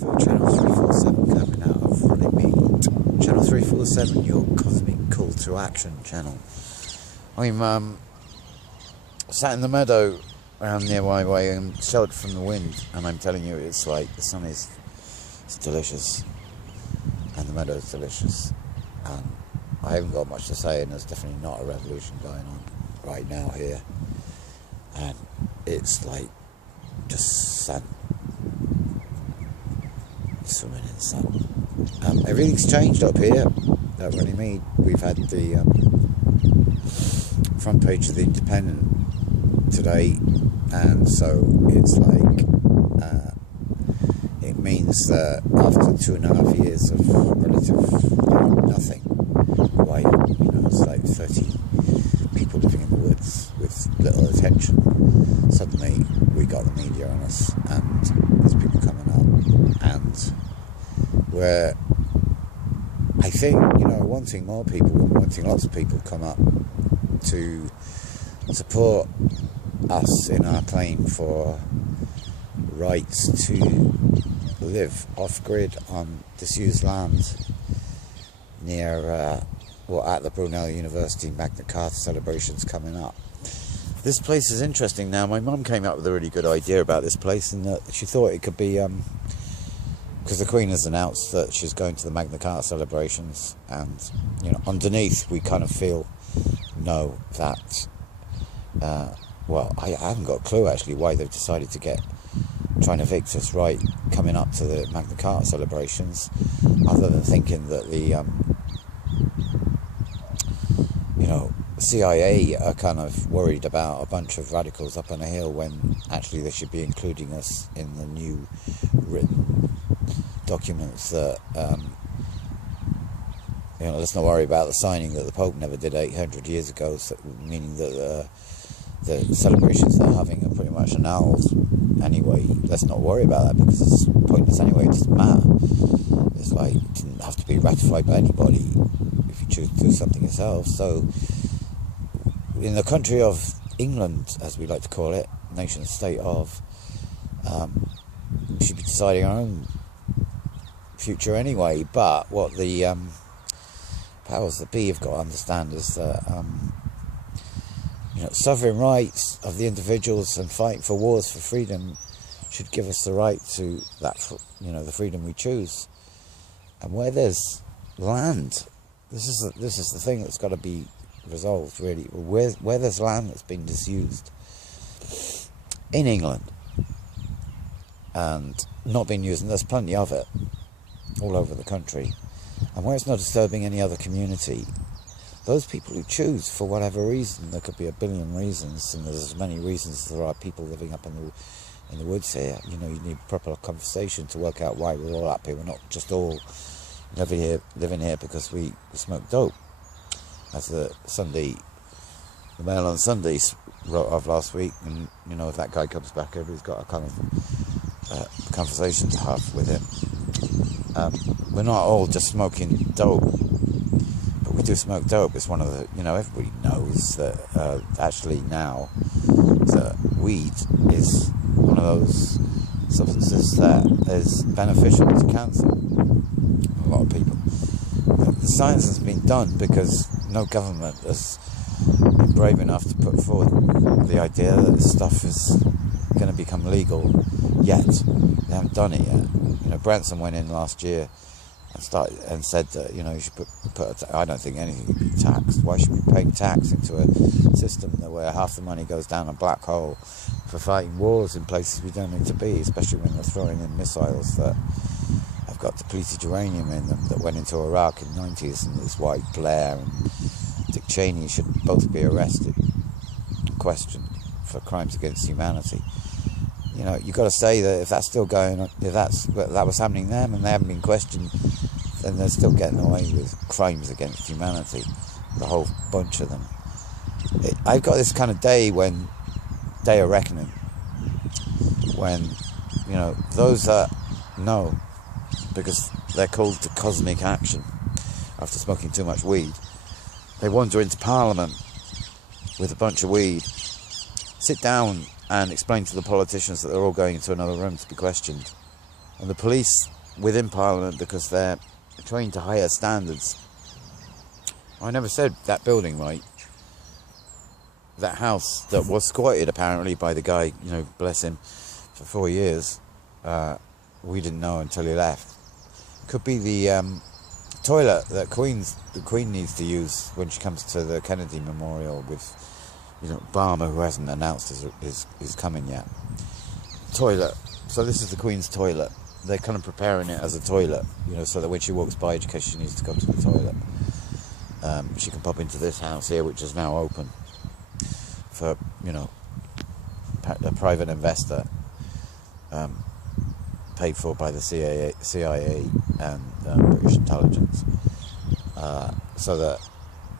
for Channel 347 coming out of Runnymede. Channel 347, your cosmic call to action channel. I'm sat in the meadow around near my way and sheltered from the wind, and I'm telling you, it's like the sun is delicious and the meadow is delicious. I haven't got much to say, and there's definitely not a revolution going on right now here. And it's like just sun. Swimming in the sun. Everything's changed up here at Runnymede. We've had the front page of the Independent today, and so it's like it means that after 2.5 years of relative nothing, why, it's like 30 people living in the woods with little attention. Suddenly we got the media on us, and there's people coming up, and where I think, wanting more people, wanting lots of people come up to support us in our claim for rights to live off-grid on disused land near, at the Brunel University Magna Carta celebrations coming up. This place is interesting now. My mum came up with a really good idea about this place, and that she thought it could be, because the Queen has announced that she's going to the Magna Carta celebrations, and, underneath we kind of know that, I haven't got a clue actually why they've decided to try and evict us right coming up to the Magna Carta celebrations, other than thinking that the, CIA are kind of worried about a bunch of radicals up on a hill, when actually they should be including us in the new written documents that, let's not worry about the signing that the Pope never did 800 years ago, so, meaning that the celebrations they're having are pretty much annulled anyway. Let's not worry about that, because it's pointless anyway. It doesn't matter. It's like, it didn't have to be ratified by anybody if you choose to do something yourself. So in the country of England, as we like to call it, nation state of, we should be deciding our own future anyway. But what the powers that be have got to understand is that sovereign rights of the individuals and fighting for wars for freedom should give us the right to that, the freedom we choose. And where there's land, this is the thing that's got to be resolved, really. Where there's land that's been disused in England and not being used, and there's plenty of it all over the country, and where it's not disturbing any other community, those people who choose, for whatever reason, there could be a billion reasons, and there's as many reasons as there are people living up in the woods here. You need proper conversation to work out why we're all up here. We're not just all living here because we smoke dope, as the Mail on Sundays wrote of last week. And if that guy comes back, everybody's got a kind of conversation to have with him. We're not all just smoking dope, but we do smoke dope. It's one of the, everybody knows that actually now that weed is one of those substances that is beneficial to cancer. A lot of people. The science has been done because no government has been brave enough to put forward the idea that this stuff is going to become legal yet. They haven't done it yet. Branson went in last year and said that you should put I don't think anything would be taxed. Why should we pay tax into a system where half the money goes down a black hole for fighting wars in places we don't need to be, especially when they're throwing in missiles that have got depleted uranium in them that went into Iraq in the 90s, and it's why Blair and Dick Cheney should both be arrested and questioned for crimes against humanity. You've got to say that if that's still going on, if that was happening then and they haven't been questioned, then they're still getting away with crimes against humanity, the whole bunch of them. I've got this kind of day of reckoning, when, those that know, because they're called to cosmic action after smoking too much weed, they wander into Parliament with a bunch of weed, sit down and explain to the politicians that they're all going into another room to be questioned. And the police within Parliament, because they're trained to higher standards. I never said that building, right? That house that was squatted apparently by the guy, you know, bless him, for 4 years. We didn't know until he left. Could be the toilet that the Queen needs to use when she comes to the Kennedy Memorial with, you know, Obama, who hasn't announced his coming yet. Toilet. So this is the Queen's toilet. They're kind of preparing it as a toilet, you know, so that when she walks by, in case she needs to go to the toilet, she can pop into this house here, which is now open for, you know, a private investor, paid for by the CIA and British intelligence, so that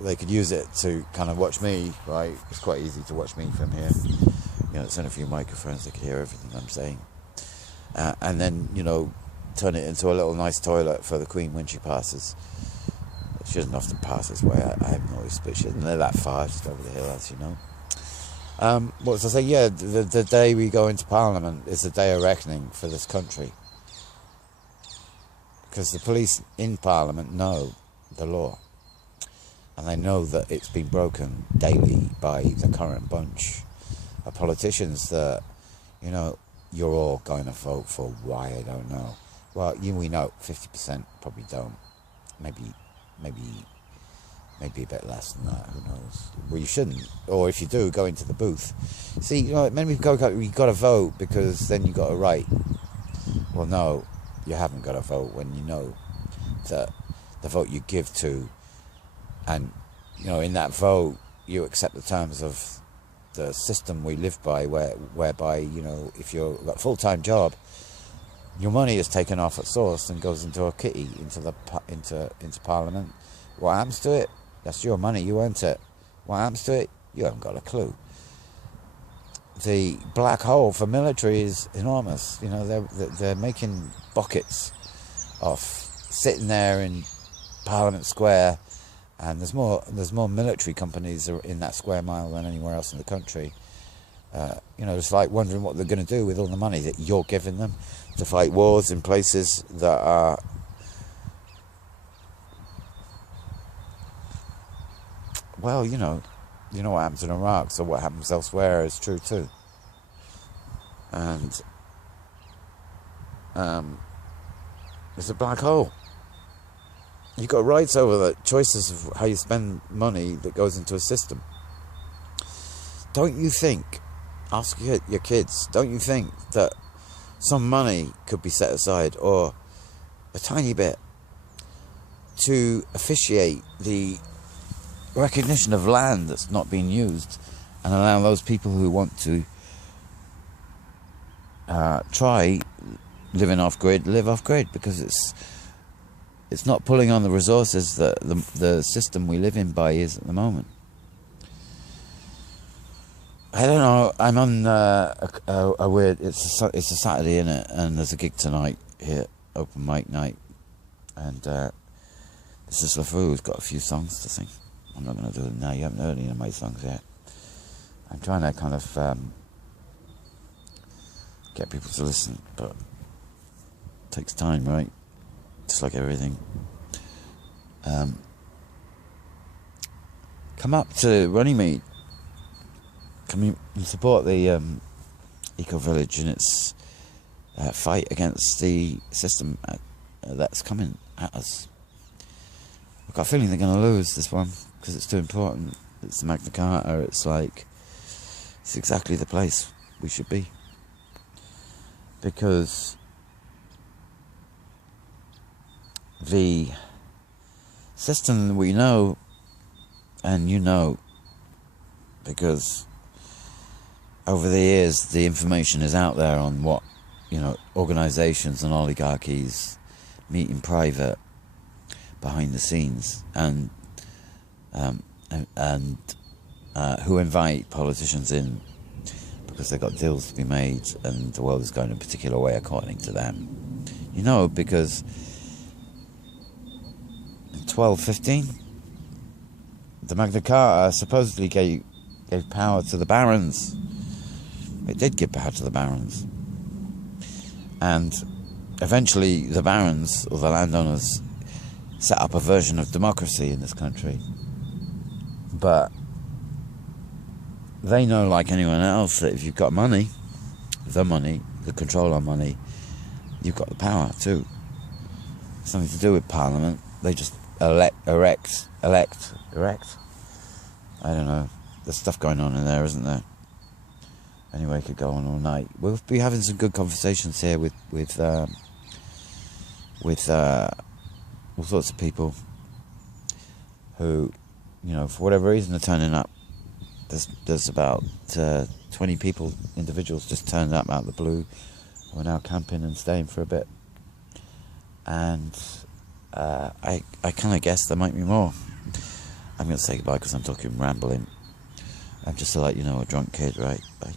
they could use it to kind of watch me, right? It's quite easy to watch me from here. You know, send a few microphones, they could hear everything I'm saying. And then, you know, turn it into a little nice toilet for the Queen when she passes. She doesn't often pass this way, I have noticed, but she doesn't live that far, just over the hill, as you know. What was I saying? Yeah, the day we go into Parliament is the day of reckoning for this country. Because the police in Parliament know the law. And they know that it's been broken daily by the current bunch of politicians that, you know, you're all going to vote for. Why, I don't know. Well, we know 50% probably don't. Maybe a bit less than that. Who knows? Well, you shouldn't. Or if you do, go into the booth. See, you know, many people go, you've got to vote because then you've got a right. Well, no, you haven't got to vote when you know that the vote you give to, and, you know, in that vote, you accept the terms of the system we live by, whereby, you know, if you've got a full-time job, your money is taken off at source and goes into a kitty into Parliament. What happens to it? That's your money, you earned it. What happens to it? You haven't got a clue. The black hole for military is enormous. You know, they're making buckets off sitting there in Parliament Square. And there's more military companies in that square mile than anywhere else in the country. You know, it's like wondering what they're going to do with all the money that you're giving them to fight wars in places that are, well, you know what happens in Iraq, so what happens elsewhere is true too. And it's a black hole. You've got rights over the choices of how you spend money that goes into a system. Don't you think, ask your kids, don't you think that some money could be set aside, or a tiny bit, to officiate the recognition of land that's not being used, and allow those people who want to try living off-grid, live off-grid, because it's not pulling on the resources that the system we live in by is at the moment. I don't know. I'm on a weird. It's a Saturday, innit? And there's a gig tonight here, open mic night, and this is LaFou who's got a few songs to sing. I'm not going to do it now. You haven't heard any of my songs yet. I'm trying to kind of get people to listen, but it takes time, right? Just like everything. Come up to Runnymede. Come and support the Eco Village in its fight against the system that's coming at us. I've got a feeling they're going to lose this one because it's too important. It's the Magna Carta. It's exactly the place we should be, because the system we know, and you know, because over the years the information is out there on what, you know, organisations and oligarchies meet in private behind the scenes, and who invite politicians in because they've got deals to be made and the world is going a particular way according to them. You know, because in 1215 the Magna Carta supposedly gave power to the barons. It did give power to the barons, and eventually the barons or the landowners set up a version of democracy in this country. But they know, like anyone else, that if you've got money, the control on money, you've got the power too. Something to do with Parliament. They just erect. I don't know. There's stuff going on in there, isn't there? Anyway, it could go on all night. We'll be having some good conversations here with all sorts of people who, you know, for whatever reason are turning up. There's about 20 individuals just turned up out of the blue. We're now camping and staying for a bit. And I kind of guess there might be more. I'm going to say goodbye because I'm rambling. I'm just like, a drunk kid, right? Bye.